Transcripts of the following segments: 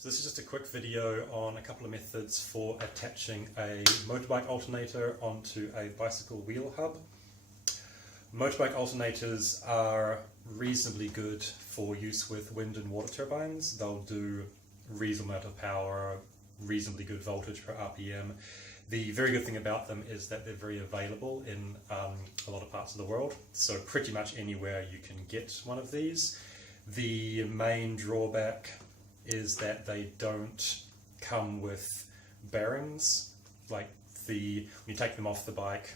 So this is just a quick video on a couple of methods for attaching a motorbike alternator onto a bicycle wheel hub. Motorbike alternators are reasonably good for use with wind and water turbines. They'll do reasonable amount of power, reasonably good voltage per RPM. The very good thing about them is that they're very available in a lot of parts of the world, so pretty much anywhere you can get one of these. The main drawback is that they don't come with bearings, like when you take them off the bike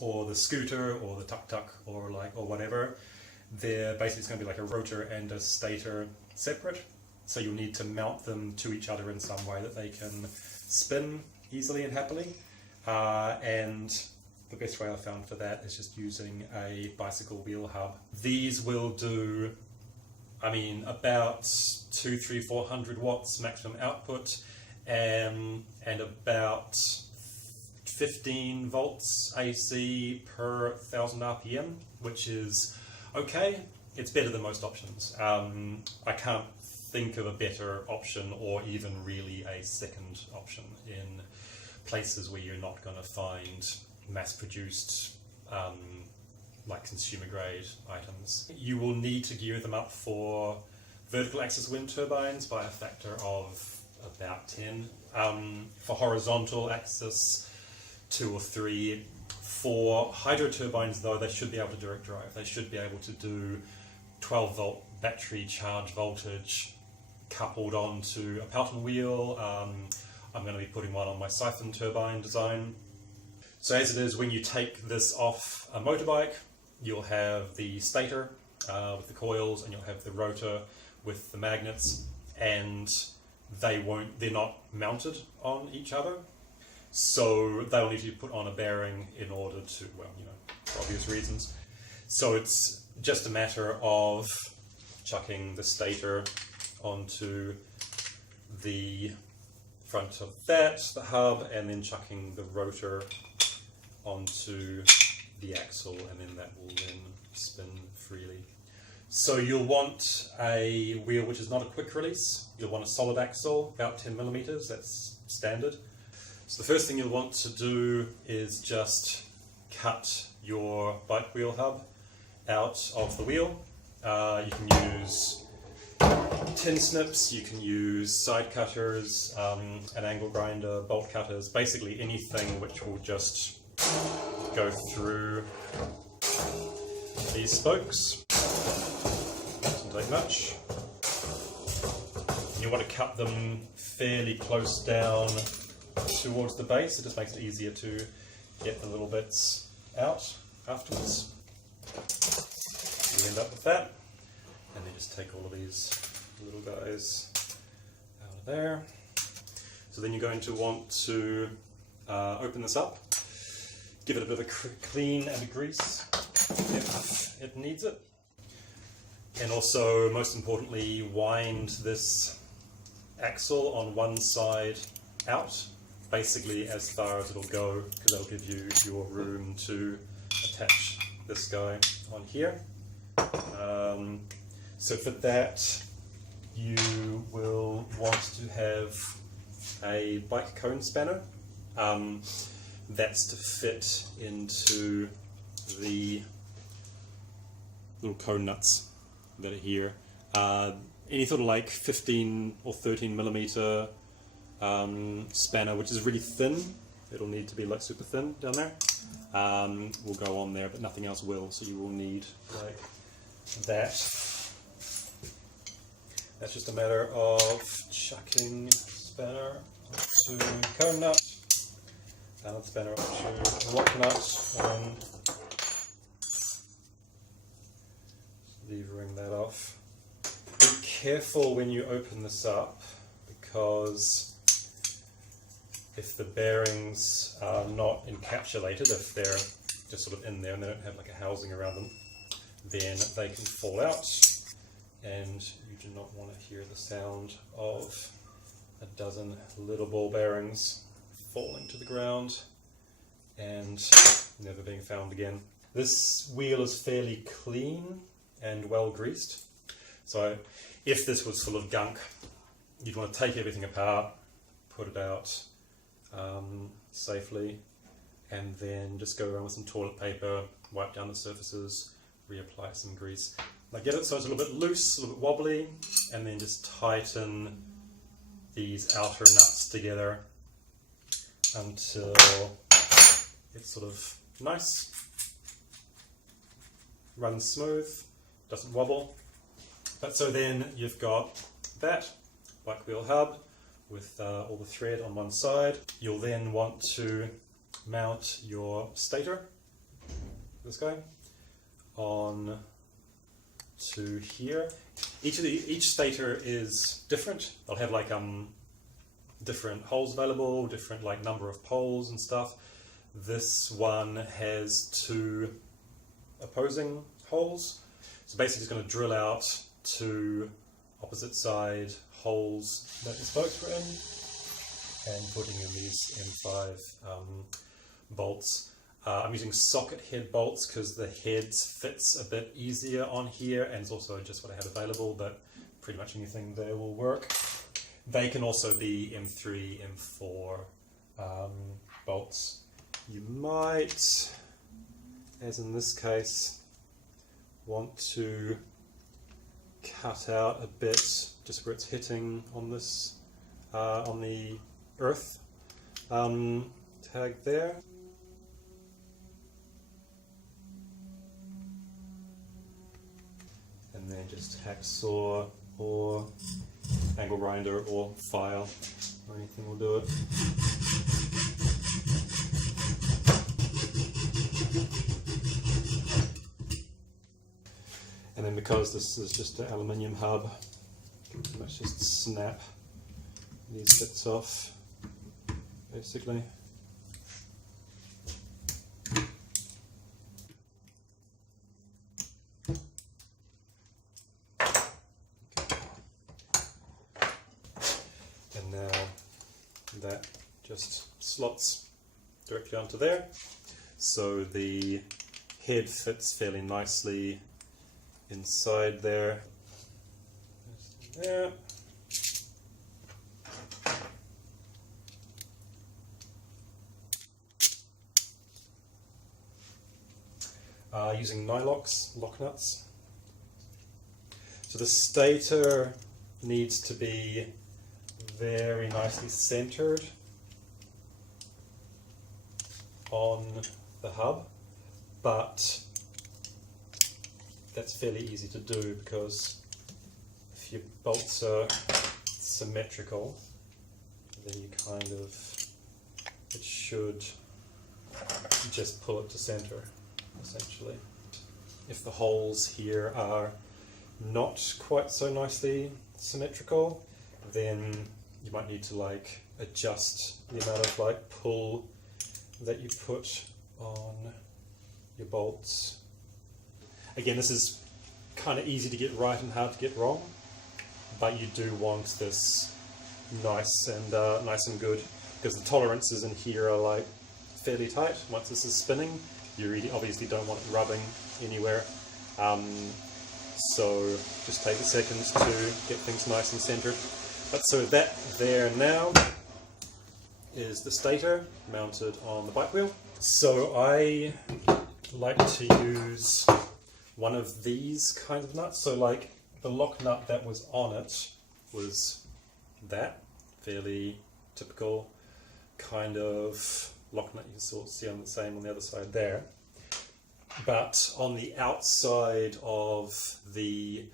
or the scooter or the tuk-tuk or whatever. They're basically going to be like a rotor and a stator separate, so you'll need to mount them to each other in some way that they can spin easily and happily, and the best way I found for that is just using a bicycle wheel hub. These will do, about 200-400 watts maximum output, and about 15 volts AC per 1000 RPM, which is okay. It's better than most options. I can't think of a better option, or even really a second option, in places where you're not going to find mass-produced like consumer grade items. You will need to gear them up for vertical axis wind turbines by a factor of about 10. For horizontal axis, 2 or 3. For hydro turbines though, they should be able to direct drive. They should be able to do 12 volt battery charge voltage coupled onto a Pelton wheel. I'm going to be putting one on my siphon turbine design. So as it is, when you take this off a motorbike, you'll have the stator with the coils, and you'll have the rotor with the magnets, and they're not mounted on each other. So they'll need to be put on a bearing in order to, for obvious reasons. So it's just a matter of chucking the stator onto the front of the hub, and then chucking the rotor onto the axle, and then that will then spin freely. So you'll want a wheel which is not a quick release. You'll want a solid axle, about 10 millimeters, that's standard. So the first thing you'll want to do is just cut your bike wheel hub out of the wheel. You can use tin snips, you can use side cutters, an angle grinder, bolt cutters, basically anything which will just go through these spokes. Doesn't take much. You want to cut them fairly close down towards the base. It just makes it easier to get the little bits out afterwards. You end up with that, and then just take all of these little guys out of there. So then you're going to want to open this up, give it a bit of a clean and a grease if it needs it, and also, most importantly, wind this axle on one side out, basically as far as it'll go, because that'll give you your room to attach this guy on here. So for that, you will want to have a bike cone spanner. That's to fit into the little cone nuts that are here. Any sort of like 15 or 13 millimeter spanner, which is really thin. It'll need to be like super thin down there. Will go on there, but nothing else will. So you will need like that. That's just a matter of chucking spanner onto cone nut, and spanner onto lock nut, and levering that off. Be careful when you open this up, because if the bearings are not encapsulated, if they're just sort of in there and they don't have like a housing around them, then they can fall out, and you do not want to hear the sound of a dozen little ball bearings falling to the ground and never being found again. This wheel is fairly clean and well greased, so if this was full of gunk, you'd want to take everything apart, put it out safely, and then just go around with some toilet paper, wipe down the surfaces, reapply some grease. Now get it so it's a little bit loose, a little bit wobbly, and then just tighten these outer nuts together until it's sort of nice, runs smooth, doesn't wobble. But so then you've got that bike wheel hub with all the thread on one side. You'll then want to mount your stator, this guy, on to here. Each stator is different. They'll have like different holes available, different like number of poles and stuff. This one has 2 opposing holes. So basically it's going to drill out 2 opposite side holes that the spokes were in and putting in these M5 bolts. I'm using socket head bolts because the heads fits a bit easier on here, and it's also just what I had available, but pretty much anything there will work. They can also be M3, M4 bolts. You might, as in this case, want to cut out a bit just where it's hitting on this, on the earth tag there. And then just hacksaw or angle grinder or file or anything will do it. And then because this is just an aluminium hub, let's just snap these bits off, basically. And now that just slots directly onto there. So the head fits fairly nicely inside there. There. Using Nylox lock nuts. So the stator needs to be very nicely centered on the hub, but that's fairly easy to do because if your bolts are symmetrical, then you kind of, it should just pull it to center, essentially. If the holes here are not quite so nicely symmetrical, then you might need to like adjust the amount of like pull that you put on your bolts. Again, this is kind of easy to get right and hard to get wrong, but you do want this nice and good, because the tolerances in here are like fairly tight. Once this is spinning, you really obviously don't want it rubbing anywhere. So just take a second to get things nice and centered. But so that there now is the stator mounted on the bike wheel. So I like to use one of these kinds of nuts. So like the lock nut that was on it was that fairly typical kind of lock nut you can sort of see on the same on the other side there. But on the outside of the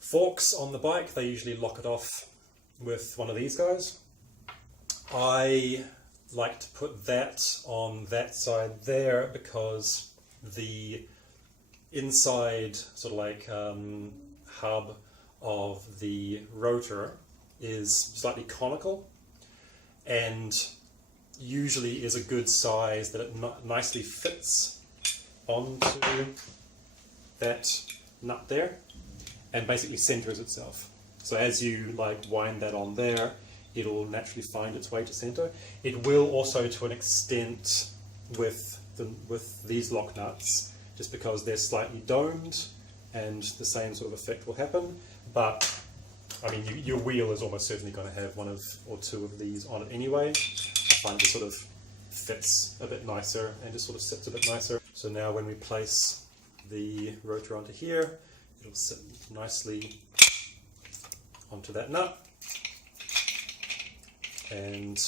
forks on the bike, they usually lock it off with one of these guys. I like to put that on that side there because the inside sort of like hub of the rotor is slightly conical and usually is a good size that it nicely fits onto that nut there and basically centers itself. So as you like wind that on there, it'll naturally find its way to center. It will also to an extent with these lock nuts, just because they're slightly domed and the same sort of effect will happen. But I mean, your wheel is almost certainly going to have one of or two of these on it anyway. I find it sort of fits a bit nicer and just sort of sits a bit nicer. So now when we place the rotor onto here, it'll sit nicely onto that nut, and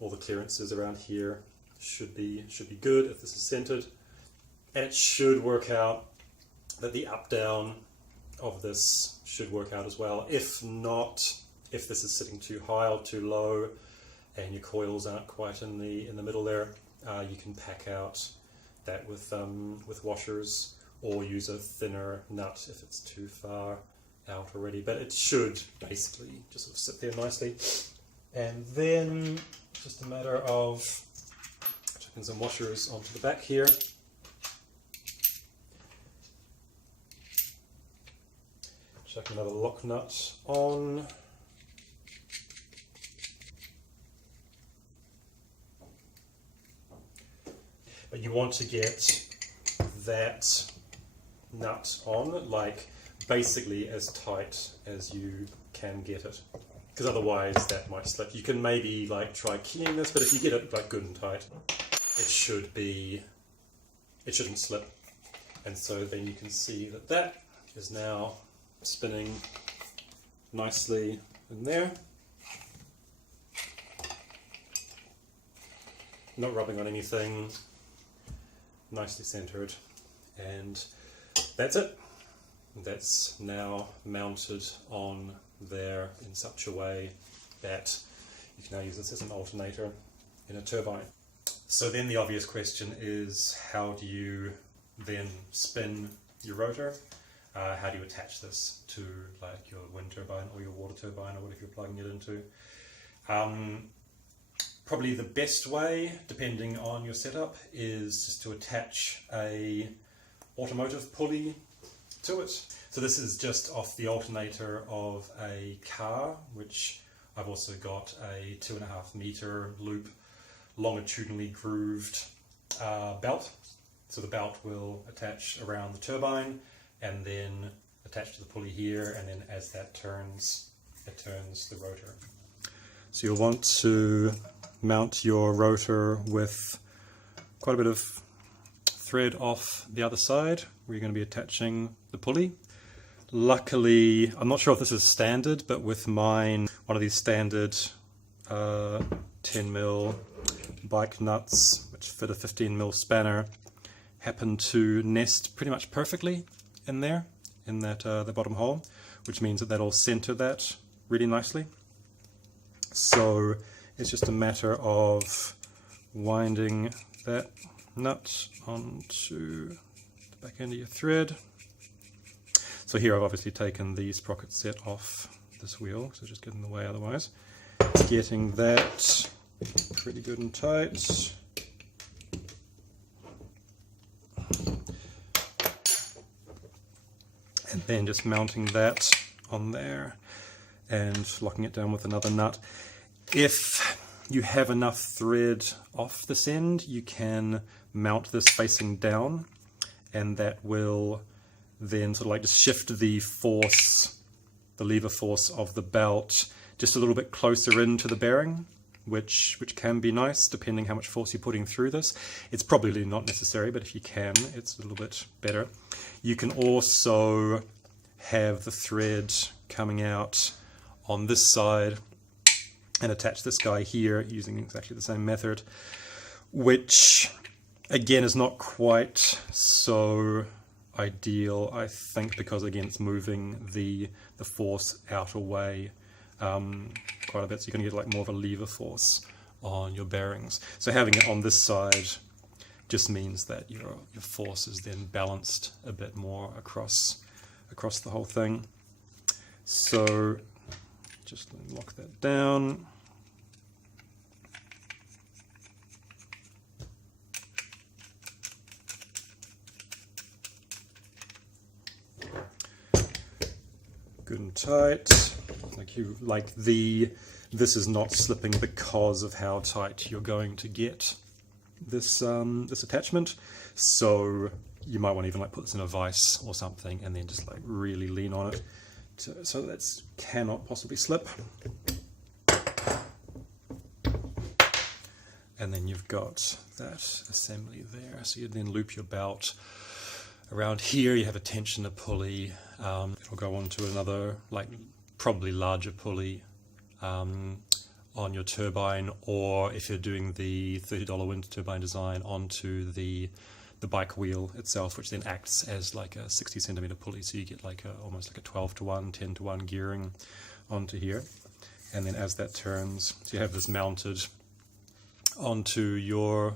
all the clearances around here should be good if this is centered, and it should work out that the up down of this should work out as well. If not, if this is sitting too high or too low and your coils aren't quite in the middle there, you can pack out that with washers, or use a thinner nut if it's too far out already. But it should basically just sort of sit there nicely, and then it's just a matter of chucking some washers onto the back here. Chuck another lock nut on. But you want to get that nut on, like, basically as tight as you can get it, because otherwise that might slip. You can maybe like try keying this, but if you get it like good and tight, it shouldn't slip. And so then you can see that that is now spinning nicely in there, not rubbing on anything, nicely centered, and that's it. That's now mounted on there in such a way that you can now use this as an alternator in a turbine. So then the obvious question is, how do you then spin your rotor? How do you attach this to like your wind turbine or your water turbine or whatever you're plugging it into? Probably the best way, depending on your setup, is just to attach a automotive pulley to it. So this is just off the alternator of a car, which I've also got a 2.5 meter loop, longitudinally grooved belt. So the belt will attach around the turbine and then attach to the pulley here, and then as that turns, it turns the rotor. So you'll want to mount your rotor with quite a bit of thread off the other side where you're going to be attaching the pulley. Luckily, I'm not sure if this is standard, but with mine, one of these standard 10mm bike nuts, which fit a 15mm spanner, happen to nest pretty much perfectly in there, in that the bottom hole, which means that that'll center that really nicely. So it's just a matter of winding that nut onto the back end of your thread. So here I've obviously taken the sprocket set off this wheel, so just get in the way otherwise. Getting that pretty good and tight. And then just mounting that on there and locking it down with another nut. If you have enough thread off this end, you can mount this facing down, and that will then sort of like just shift the force, the lever force of the belt just a little bit closer into the bearing, which can be nice depending how much force you're putting through this. It's probably not necessary, but if you can, it's a little bit better. You can also have the thread coming out on this side and attach this guy here using exactly the same method, which again is not quite so ideal, I think, because again it's moving the force out away quite a bit, so you're going to get like more of a lever force on your bearings. So having it on this side just means that your force is then balanced a bit more across the whole thing. So just lock that down. Good and tight. This is not slipping because of how tight you're going to get this this attachment. So you might want to even like put this in a vise or something and then just like really lean on it so that cannot possibly slip. And then you've got that assembly there. So you then loop your belt around here. You have a tensioner pulley. It'll go on to another, like probably larger pulley on your turbine, or if you're doing the $30 wind turbine design, onto the bike wheel itself, which then acts as like a 60 centimeter pulley. So you get like almost like a 12-to-1, 10-to-1 gearing onto here. And then as that turns, so you have this mounted onto your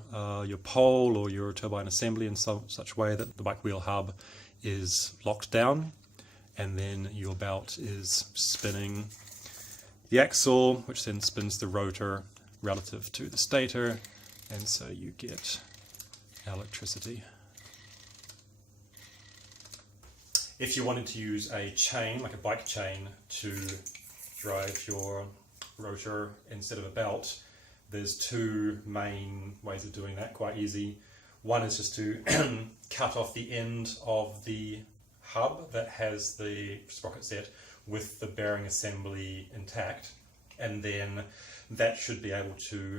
pole or your turbine assembly in such way that the bike wheel hub is locked down, and then your belt is spinning the axle, which then spins the rotor relative to the stator, and so you get electricity. If you wanted to use a chain, like a bike chain, to drive your rotor instead of a belt, there's two main ways of doing that, quite easy. One is just to cut off the end of the hub that has the sprocket set with the bearing assembly intact, and then that should be able to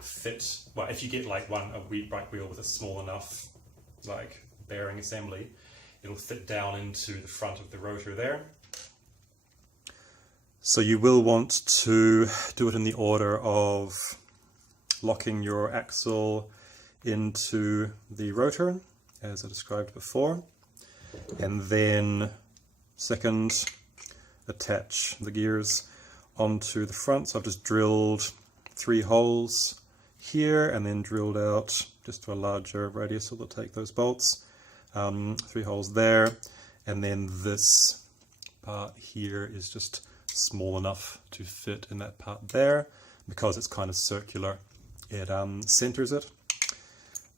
fit, well, if you get like a bike wheel with a small enough like bearing assembly, it'll fit down into the front of the rotor there. So you will want to do it in the order of locking your axle into the rotor, as I described before, and then second, attach the gears onto the front. So I've just drilled 3 holes here, and then drilled out just to a larger radius, so they'll take those bolts. 3 holes there, and then this part here is just small enough to fit in that part there. Because it's kind of circular, it centers it.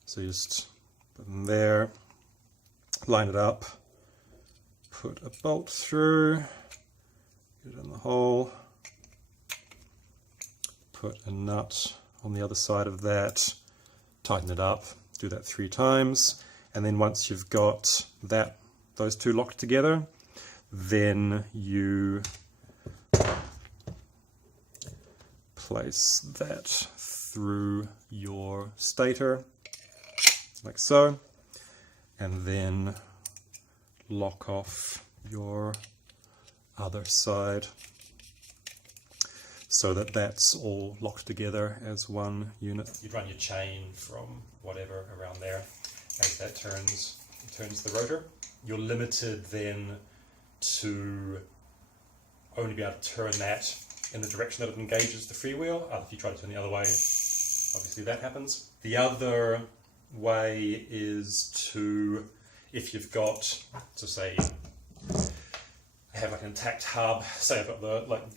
So you just put them there, line it up, put a bolt through, get it in the hole, put a nut on the other side of that, tighten it up, do that 3 times, and then once you've got those two locked together, then you place that through your stator, like so, and then lock off your other side so that that's all locked together as one unit. You'd run your chain from whatever around there as that turns the rotor. You're limited then to only be able to turn that in the direction that it engages the freewheel. If you try to turn the other way, obviously that happens. The other way is to, if you've got, so say, I have like an intact hub, say I've got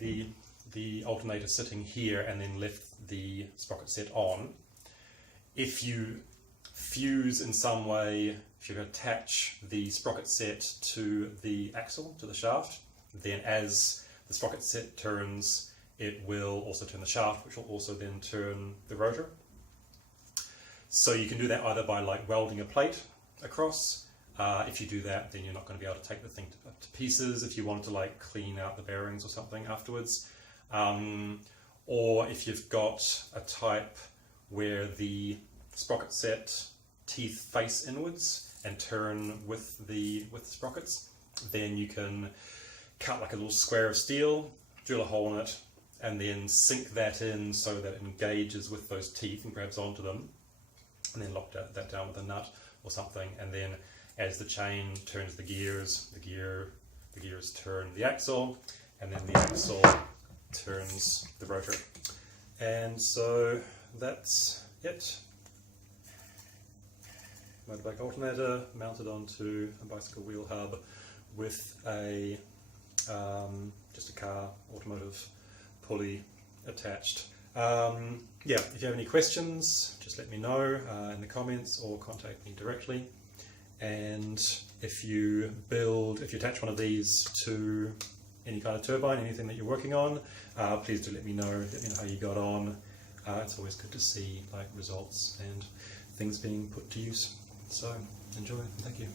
the alternator sitting here and then left the sprocket set on. If you fuse in some way, if you attach the sprocket set to the axle, to the shaft, then as the sprocket set turns, it will also turn the shaft, which will also then turn the rotor. So you can do that either by like welding a plate across. If you do that, then you're not going to be able to take the thing to pieces if you want to like clean out the bearings or something afterwards. Or if you've got a type where the sprocket set teeth face inwards and turn with the sprockets, then you can cut like a little square of steel, drill a hole in it, and then sink that in so that it engages with those teeth and grabs onto them, and then lock that down with a nut or something, and then as the chain turns the gears turn the axle, and then the axle turns the rotor. And so that's it. Motorbike alternator mounted onto a bicycle wheel hub with a just a car automotive pulley attached. Yeah, if you have any questions, just let me know in the comments or contact me directly. And if you attach one of these to any kind of turbine, anything that you're working on, please do let me know how you got on. It's always good to see like results and things being put to use. So enjoy, and thank you.